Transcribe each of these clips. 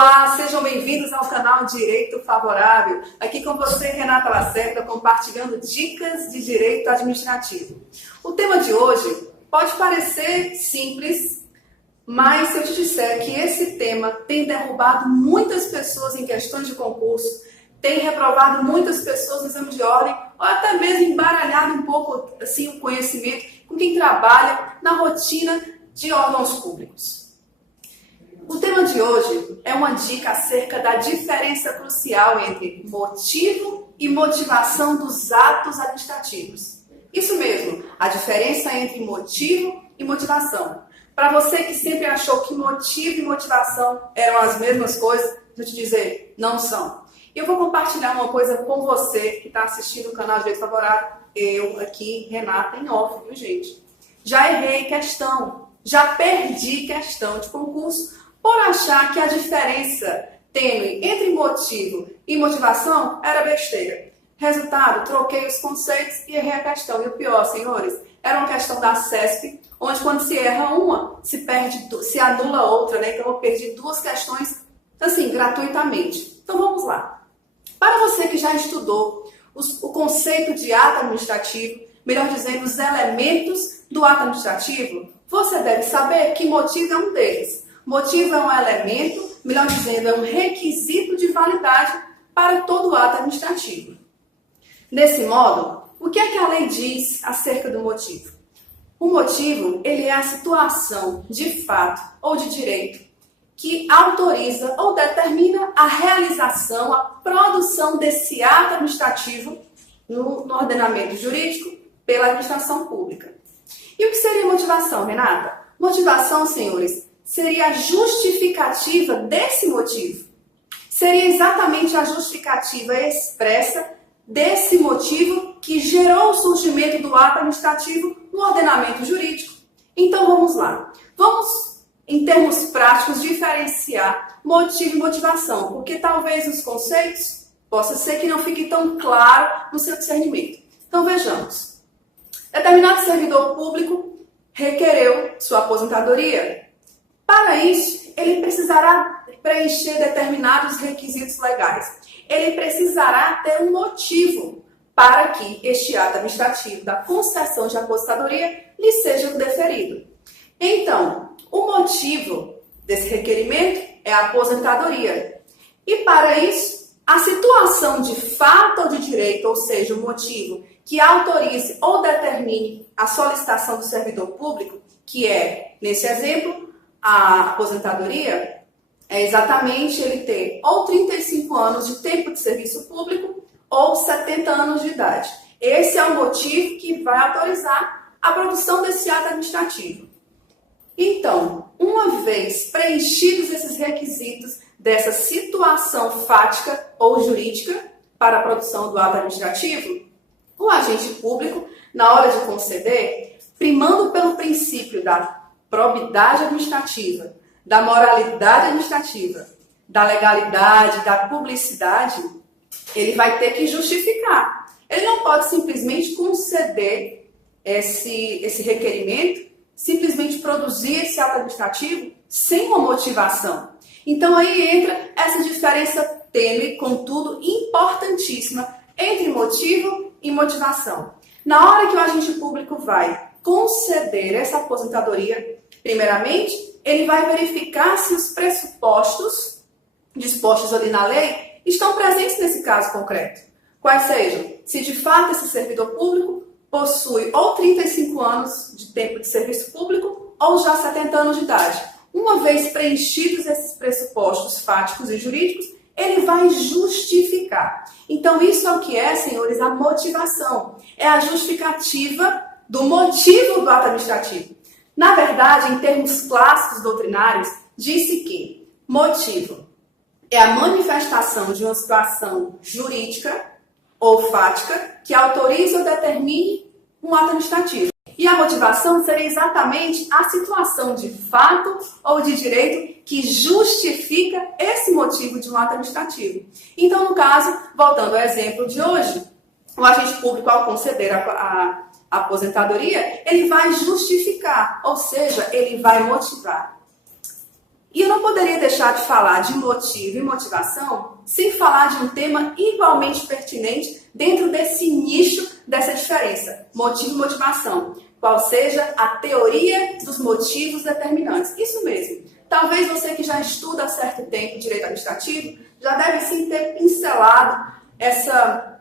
Olá, sejam bem-vindos ao canal Direito Favorável. Aqui com você, Renata Lacerda, compartilhando dicas de direito administrativo. O tema de hoje pode parecer simples, mas se eu te disser que esse tema tem derrubado muitas pessoas em questões de concurso, tem reprovado muitas pessoas no exame de ordem, ou até mesmo embaralhado um pouco assim, o conhecimento com quem trabalha na rotina de órgãos públicos. O tema de hoje é uma dica acerca da diferença crucial entre motivo e motivação dos atos administrativos. Isso mesmo, a diferença entre motivo e motivação. Para você que sempre achou que motivo e motivação eram as mesmas coisas, vou te dizer, não são. Eu vou compartilhar uma coisa com você que está assistindo o canal Direito Favorável, eu aqui, Renata, em off, viu gente? Já errei questão, já perdi questão de concurso, por achar que a diferença tênue entre motivo e motivação era besteira. Resultado, troquei os conceitos e errei a questão. E o pior, senhores, era uma questão da CESP, onde quando se erra uma, se anula outra, né? Então eu perdi duas questões, assim, gratuitamente. Então vamos lá. Para você que já estudou o conceito de ato administrativo, melhor dizendo, os elementos do ato administrativo, você deve saber que motivo é um deles. Motivo é um elemento, melhor dizendo, é um requisito de validade para todo ato administrativo. Desse modo, o que é que a lei diz acerca do motivo? O motivo, ele é a situação de fato ou de direito que autoriza ou determina a realização, a produção desse ato administrativo no ordenamento jurídico pela administração pública. E o que seria motivação, Renata? Motivação, senhores, seria a justificativa desse motivo. Seria exatamente a justificativa expressa desse motivo que gerou o surgimento do ato administrativo no ordenamento jurídico. Então vamos lá. Vamos, em termos práticos, diferenciar motivo e motivação, porque talvez os conceitos possa ser que não fique tão claro no seu discernimento. Então vejamos. Determinado servidor público requereu sua aposentadoria. Para isso, ele precisará preencher determinados requisitos legais. Ele precisará ter um motivo para que este ato administrativo da concessão de aposentadoria lhe seja deferido. Então, o motivo desse requerimento é a aposentadoria. E para isso, a situação de fato ou de direito, ou seja, o motivo que autorize ou determine a solicitação do servidor público, que é, nesse exemplo, a aposentadoria, é exatamente ele ter ou 35 anos de tempo de serviço público ou 70 anos de idade. Esse é o motivo que vai autorizar a produção desse ato administrativo. Então, uma vez preenchidos esses requisitos dessa situação fática ou jurídica para a produção do ato administrativo, o agente público, na hora de conceder, primando pelo princípio da probidade administrativa, da moralidade administrativa, da legalidade, da publicidade, ele vai ter que justificar. Ele não pode simplesmente conceder esse requerimento, simplesmente produzir esse ato administrativo sem uma motivação. Então aí entra essa diferença tênue, contudo importantíssima, entre motivo e motivação. Na hora que o agente público vai conceder essa aposentadoria, primeiramente, ele vai verificar se os pressupostos dispostos ali na lei estão presentes nesse caso concreto. Quais sejam? Se de fato esse servidor público possui ou 35 anos de tempo de serviço público ou já 70 anos de idade. Uma vez preenchidos esses pressupostos fáticos e jurídicos, ele vai justificar. Então isso é o que é, senhores, a motivação. É a justificativa do motivo do ato administrativo. Na verdade, em termos clássicos doutrinários, disse que motivo é a manifestação de uma situação jurídica ou fática que autoriza ou determine um ato administrativo. E a motivação seria exatamente a situação de fato ou de direito que justifica esse motivo de um ato administrativo. Então, no caso, voltando ao exemplo de hoje, o agente público, ao conceder a aposentadoria, ele vai justificar, ou seja, ele vai motivar. E eu não poderia deixar de falar de motivo e motivação sem falar de um tema igualmente pertinente dentro desse nicho dessa diferença, motivo e motivação, qual seja a teoria dos motivos determinantes. Isso mesmo. Talvez você que já estuda há certo tempo direito administrativo já deve sim ter pincelado essa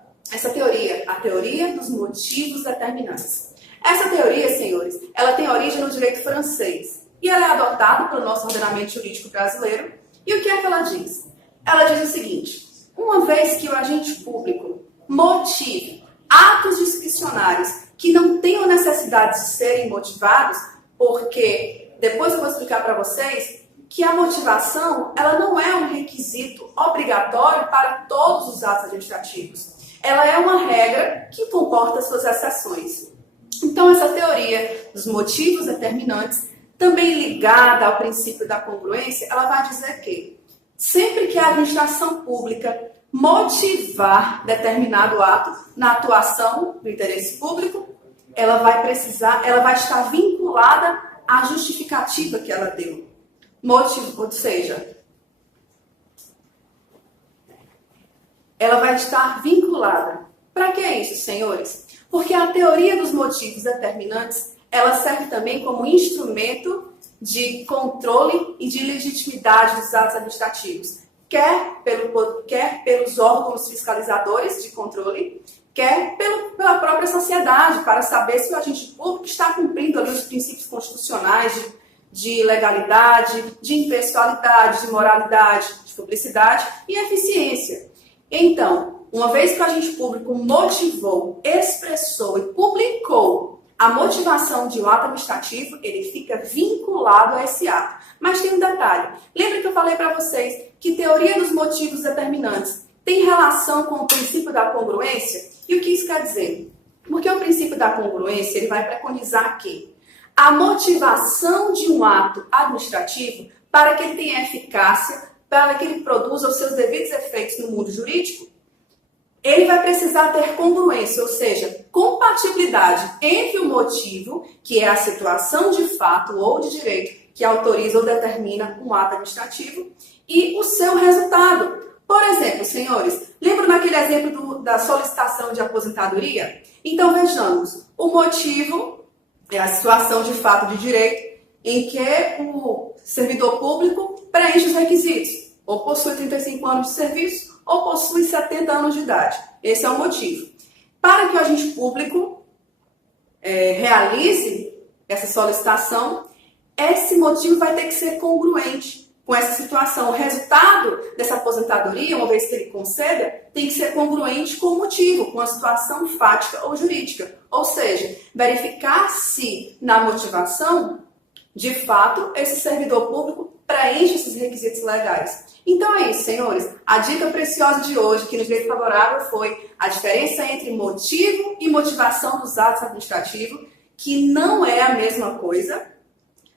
teoria, a teoria dos motivos determinantes. Essa teoria, senhores, ela tem origem no direito francês e ela é adotada pelo nosso ordenamento jurídico brasileiro. E o que é que ela diz? Ela diz o seguinte: uma vez que o agente público motive atos discricionários que não tenham necessidade de serem motivados, porque depois eu vou explicar para vocês que a motivação ela não é um requisito obrigatório para todos os atos administrativos. Ela é uma regra que comporta suas exceções. Então, essa teoria dos motivos determinantes, também ligada ao princípio da congruência, ela vai dizer que sempre que a administração pública motivar determinado ato na atuação do interesse público, ela vai estar vinculada à justificativa que ela deu. Ou seja, ela vai estar vinculada. Para que isso, senhores? Porque a teoria dos motivos determinantes, ela serve também como instrumento de controle e de legitimidade dos atos administrativos, quer pelos órgãos fiscalizadores de controle, quer pela própria sociedade, para saber se o agente público está cumprindo ali os princípios constitucionais de legalidade, de impessoalidade, de moralidade, de publicidade e eficiência. Então, uma vez que o agente público motivou, expressou e publicou a motivação de um ato administrativo, ele fica vinculado a esse ato. Mas tem um detalhe. Lembra que eu falei para vocês que teoria dos motivos determinantes tem relação com o princípio da congruência? E o que isso quer dizer? Porque o princípio da congruência ele vai preconizar que a motivação de um ato administrativo, para que ele tenha eficácia, para que ele produza os seus devidos efeitos no mundo jurídico, ele vai precisar ter congruência, ou seja, compatibilidade entre o motivo, que é a situação de fato ou de direito que autoriza ou determina um ato administrativo, e o seu resultado. Por exemplo, senhores, lembram naquele exemplo da solicitação de aposentadoria? Então vejamos, o motivo é a situação de fato de direito em que o servidor público preenche os requisitos, ou possui 35 anos de serviço, ou possui 70 anos de idade. Esse é o motivo. Para que o agente público realize essa solicitação, esse motivo vai ter que ser congruente com essa situação. O resultado dessa aposentadoria, uma vez que ele conceda, tem que ser congruente com o motivo, com a situação fática ou jurídica. Ou seja, verificar se na motivação, de fato, esse servidor público preenche esses requisitos legais. Então é isso, senhores. A dica preciosa de hoje, aqui no Direito Favorável, foi a diferença entre motivo e motivação dos atos administrativos, que não é a mesma coisa.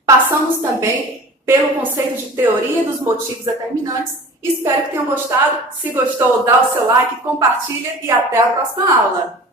Passamos também pelo conceito de teoria dos motivos determinantes. Espero que tenham gostado. Se gostou, dá o seu like, compartilha e até a próxima aula.